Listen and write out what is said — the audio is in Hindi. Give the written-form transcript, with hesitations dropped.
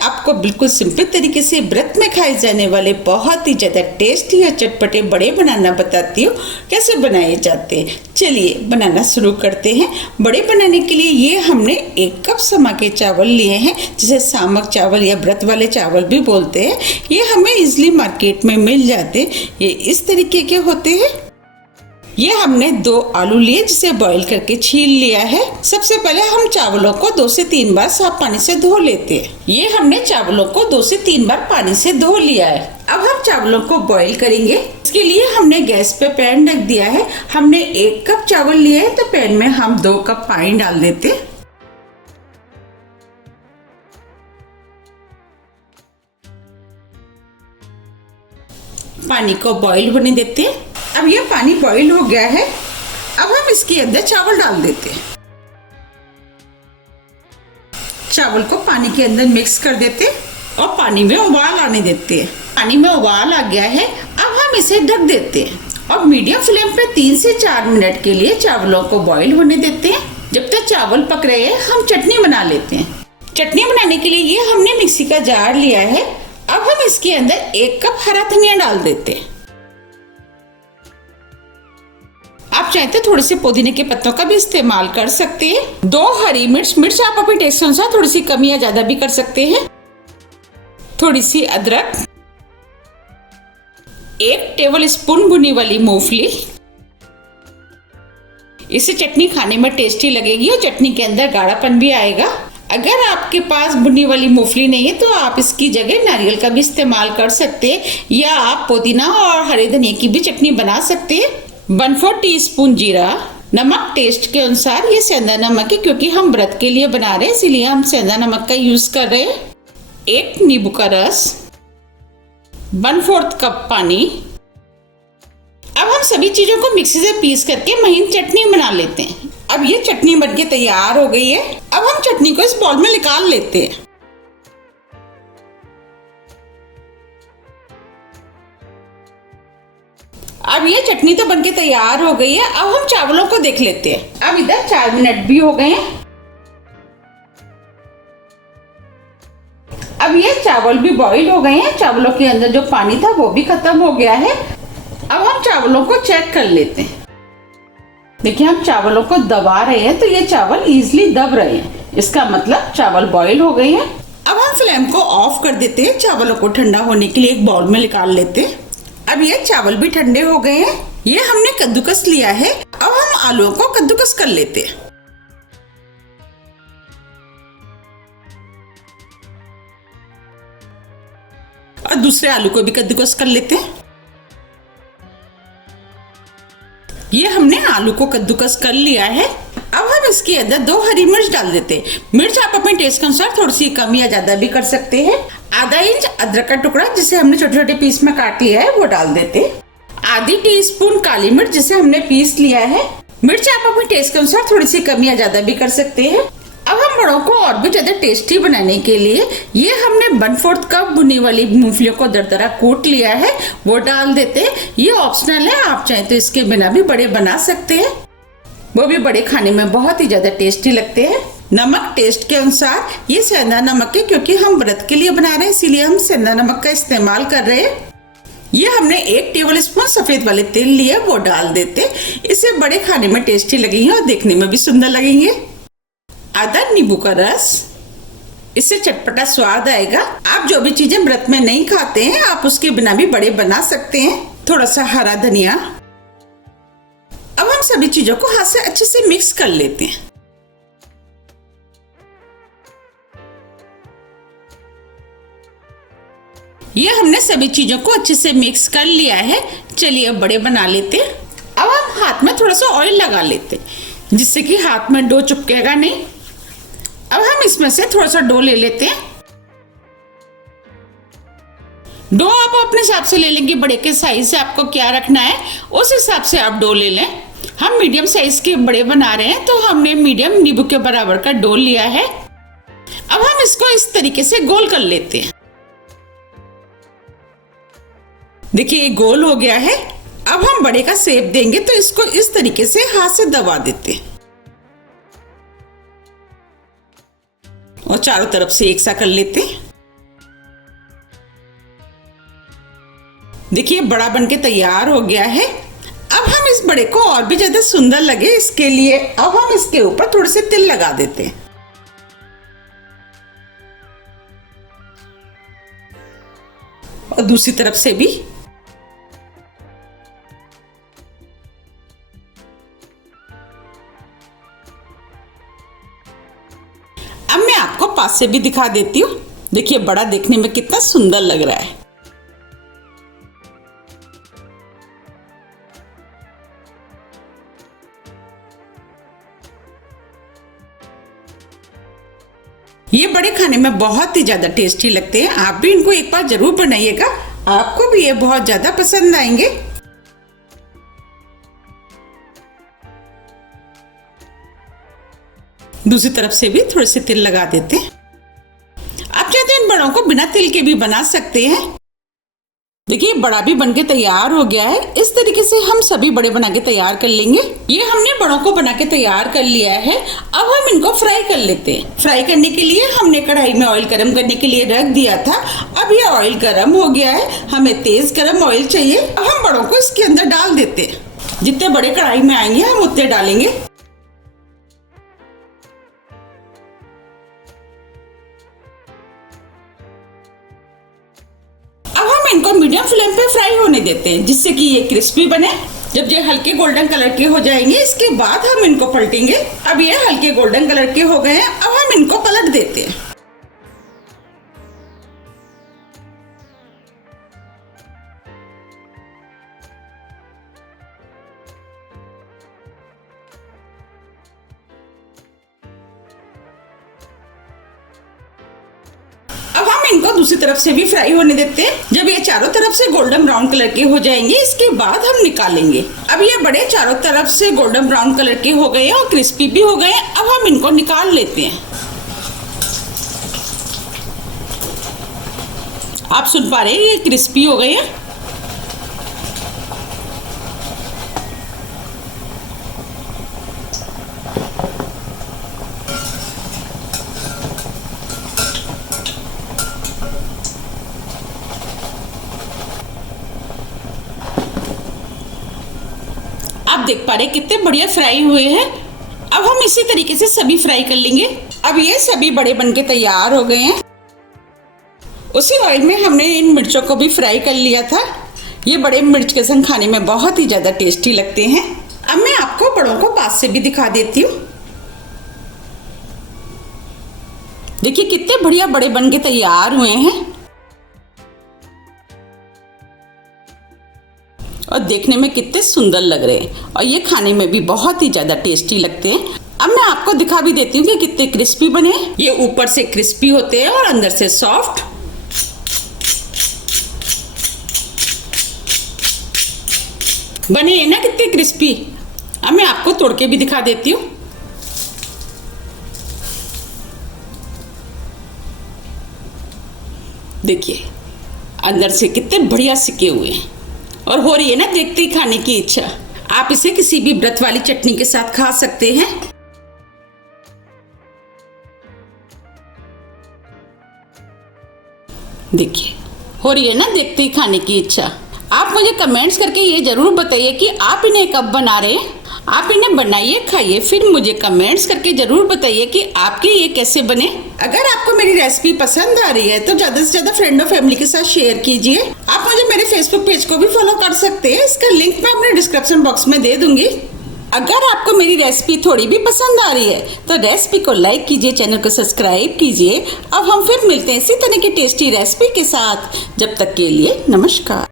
आपको बिल्कुल सिंपल तरीके से व्रत में खाए जाने वाले बहुत ही ज़्यादा टेस्टी और चटपटे बड़े बनाना बताती हूँ कैसे बनाए जाते हैं। चलिए बनाना शुरू करते हैं। बड़े बनाने के लिए ये हमने 1 कप समा के चावल लिए हैं, जिसे सामक चावल या व्रत वाले चावल भी बोलते हैं। ये हमें इजली मार्केट में मिल जाते हैं। ये इस तरीके के होते हैं। ये हमने 2 आलू लिए, जिसे बॉईल करके छील लिया है। सबसे पहले हम चावलों को 2 से 3 बार साफ पानी से धो लेते हैं। ये हमने चावलों को 2 से 3 बार पानी से धो लिया है। अब हम चावलों को बॉईल करेंगे। इसके लिए हमने गैस पे पैन रख दिया है। हमने 1 कप चावल लिए है, तो पैन में हम 2 कप पानी डाल देते हैं। पानी को बॉईल होने देते हैं। अब ये पानी बॉईल हो गया है। अब हम इसके अंदर चावल डाल देते हैं। चावल को पानी के अंदर मिक्स कर देते हैं और पानी में उबाल आने देते हैं। पानी में उबाल आ गया है। अब हम इसे ढक देते हैं और मीडियम फ्लेम पे 3 से 4 मिनट के लिए चावलों को बॉईल होने देते हैं। जब तक चावल पक रहे हैं, हम चटनी बना लेते हैं। चटनी बनाने के लिए ये हमने मिक्सी का जार लिया है। अब हम इसके अंदर 1 कप हरा धनिया डाल देते हैं। आप चाहे तो थोड़े से पुदीने के पत्तों का भी इस्तेमाल कर सकते हैं। 2 हरी मिर्च आप अपने टेस्ट अनुसार थोड़ी सी कम या ज्यादा भी कर सकते हैं। थोड़ी सी अदरक, 1 टेबल स्पून भुनी वाली मूंगफली। इससे चटनी खाने में टेस्टी लगेगी और चटनी के अंदर गाढ़ापन भी आएगा। अगर आपके पास भुनी वाली मूंगफली नहीं है, तो आप इसकी जगह नारियल का भी इस्तेमाल कर सकते हैं, या आप पुदीना और हरे धनिया की भी चटनी बना सकते हैं। 1/4 टीस्पून जीरा, नमक टेस्ट के अनुसार। ये सेंधा नमक है, क्योंकि हम व्रत के लिए बना रहे हैं, इसीलिए हम सेंधा नमक का यूज कर रहे हैं। 1 नींबू का रस, 1/4 कप पानी। अब हम सभी चीजों को मिक्सी से पीस करके महीन चटनी बना लेते हैं। अब ये चटनी बनके तैयार हो गई है। अब हम चटनी को इस बाउल में निकाल लेते हैं। अब ये चटनी तो बनके तैयार हो गई है। अब हम चावलों को देख लेते हैं। अब इधर 4 मिनट भी हो गए हैं। अब ये चावल भी बॉईल हो गए हैं। चावलों के अंदर जो पानी था वो भी खत्म हो गया है। अब हम चावलों को चेक कर लेते हैं। देखिए, हम चावलों को दबा रहे हैं, तो ये चावल इजीली दब रहे हैं। इसका मतलब चावल बॉईल हो गए हैं। अब हम फ्लेम को ऑफ कर देते हैं। चावलों को ठंडा होने के लिए एक बाउल में निकाल लेते हैं। अब ये चावल भी ठंडे हो गए हैं। ये हमने कद्दूकस लिया है। अब हम आलूओं को कद्दूकस कर लेते हैं। और दूसरे आलू को भी कद्दूकस कर लेते हैं। ये हमने आलू को कद्दूकस कर लिया है। अब हम इसके अंदर 2 हरी मिर्च डाल देते हैं। मिर्च आप अपने टेस्ट के अनुसार थोड़ी सी कम या ज्यादा भी कर सकते हैं। आधा इंच अदरक का टुकड़ा, जिसे हमने छोटे छोटे पीस में काट लिया है, वो डाल देते हैं। आधी टीस्पून काली मिर्च, जिसे हमने पीस लिया है। मिर्च आप अपने टेस्ट के अनुसार थोड़ी सी कम या ज्यादा भी कर सकते हैं। अब हम बड़ों को और भी ज्यादा टेस्टी बनाने के लिए ये हमने 1/4 कप भुनी वाली मूंगफलियों को दरदरा कूट लिया है, वो डाल देते हैं। ये ऑप्शनल है, आप चाहे तो इसके बिना भी बड़े बना सकते हैं। वो भी बड़े खाने में बहुत ही ज्यादा टेस्टी लगते हैं। नमक टेस्ट के अनुसार। ये सेंधा नमक है, क्योंकि हम व्रत के लिए बना रहे हैं, इसीलिए हम सेंधा नमक का इस्तेमाल कर रहे हैं। ये हमने 1 टेबल स्पून सफेद वाले तेल लिया, वो डाल देते। इससे बड़े खाने में टेस्टी लगेंगे और देखने में भी सुंदर लगेंगे। आधा नींबू का रस, इससे चटपटा स्वाद आएगा। आप जो भी चीजें व्रत में नहीं खाते हैं, आप उसके बिना भी बड़े बना सकते हैं। थोड़ा सा हरा धनिया। अब हम सभी चीजों को हाथ से अच्छे से मिक्स कर लेते हैं। ये हमने सभी चीजों को अच्छे से मिक्स कर लिया है। चलिए अब बड़े बना लेते हैं। अब हम हाथ में थोड़ा सा ऑयल लगा लेते हैं, जिससे कि हाथ में डो चिपकेगा नहीं। अब हम इसमें से थोड़ा सा डो ले लेते हैं। डो आप अपने हिसाब से ले लेंगे। बड़े के साइज से आपको क्या रखना है, उस हिसाब से आप डो ले लें। हम मीडियम साइज के बड़े बना रहे हैं, तो हमने मीडियम नींबू के बराबर का डो लिया है। अब हम इसको इस तरीके से गोल कर लेते हैं। देखिए, ये गोल हो गया है। अब हम बड़े का शेप देंगे, तो इसको इस तरीके से हाथ से दबा देते हैं और चारों तरफ से एक सा कर लेते हैं। देखिए बड़ा बनके तैयार हो गया है। अब हम इस बड़े को और भी ज्यादा सुंदर लगे इसके लिए अब हम इसके ऊपर थोड़े से तिल लगा देते हैं। और दूसरी तरफ से भी। अब मैं आपको पास से भी दिखा देती हूँ। देखिए बड़ा देखने में कितना सुंदर लग रहा है। ये बड़े खाने में बहुत ही ज्यादा टेस्टी लगते हैं। आप भी इनको एक बार जरूर बनाइएगा, आपको भी ये बहुत ज्यादा पसंद आएंगे। दूसरी तरफ से भी थोड़े से तिल लगा देते हैं। आप चाहते हैं इन बड़ों को बिना तिल के भी बना सकते हैं। देखिए बड़ा भी बनके तैयार हो गया है। इस तरीके से हम सभी बड़े बना के तैयार कर लेंगे। ये हमने बड़ों को बना के तैयार कर लिया है। अब हम इनको फ्राई कर लेते हैं। फ्राई करने के लिए हमने कढ़ाई में ऑयल गरम करने के लिए रख दिया था। अब ये ऑयल गरम हो गया है। हमें तेज गरम ऑयल चाहिए। अब हम बड़ों को इसके अंदर डाल देते हैं। जितने बड़े कढ़ाई में आएंगे हम उतने डालेंगे। इनको मीडियम फ्लेम पे फ्राई होने देते हैं जिससे कि ये क्रिस्पी बने। जब ये हल्के गोल्डन कलर के हो जाएंगे इसके बाद हम इनको पलटेंगे। अब ये हल्के गोल्डन कलर के हो गए हैं। अब हम इनको पलट देते हैं। इनको दूसरी तरफ से भी फ्राई होने देते हैं। जब ये चारों तरफ से गोल्डन ब्राउन कलर के हो जाएंगे इसके बाद हम निकालेंगे। अब ये बड़े चारों तरफ से गोल्डन ब्राउन कलर के हो गए हैं और क्रिस्पी भी हो गए हैं। अब हम इनको निकाल लेते हैं। आप सुन पा रहे हैं ये क्रिस्पी हो गए हैं। आप देख पा रहे हैं कितने बढ़िया फ्राई हुए हैं। अब हम इसी तरीके से सभी फ्राई कर लेंगे। अब ये सभी बड़े बनके तैयार हो गए हैं। उसी ऑयल में हमने इन मिर्चों को भी फ्राई कर लिया था। ये बड़े मिर्च के संग खाने में बहुत ही ज्यादा टेस्टी लगते हैं। अब मैं आपको बड़ों को पास से भी दिखा देती हूँ। देखिए कितने बढ़िया बड़े बनके तैयार हुए हैं और देखने में कितने सुंदर लग रहे हैं और ये खाने में भी बहुत ही ज्यादा टेस्टी लगते हैं। अब मैं आपको दिखा भी देती हूँ कि कितने क्रिस्पी बने। ये ऊपर से क्रिस्पी होते हैं और अंदर से सॉफ्ट। बने हैं ना कितने क्रिस्पी। अब मैं आपको तोड़ के भी दिखा देती हूँ। देखिए अंदर से कितने बढ़िया सिके हुए हैं और हो रही है ना देखते ही खाने की इच्छा। आप इसे किसी भी व्रत वाली चटनी के साथ खा सकते हैं। देखिए हो रही है ना देखते ही खाने की इच्छा। आप मुझे कमेंट्स करके ये जरूर बताइए कि आप इन्हें कब बना रहे हैं। आप इन्हें बनाइए, खाइए, फिर मुझे कमेंट्स करके जरूर बताइए कि आपके ये कैसे बने। अगर आपको मेरी रेसिपी पसंद आ रही है तो ज्यादा से ज्यादा फ्रेंड और फैमिली के साथ शेयर कीजिए। आप मुझे मेरे फेसबुक पेज को भी फॉलो कर सकते हैं। इसका लिंक मैं अपने डिस्क्रिप्शन बॉक्स में दे दूंगी। अगर आपको मेरी रेसिपी थोड़ी भी पसंद आ रही है तो रेसिपी को लाइक कीजिए, चैनल को सब्सक्राइब कीजिए। अब हम फिर मिलते हैं इसी तरह की टेस्टी रेसिपी के साथ। जब तक के लिए नमस्कार।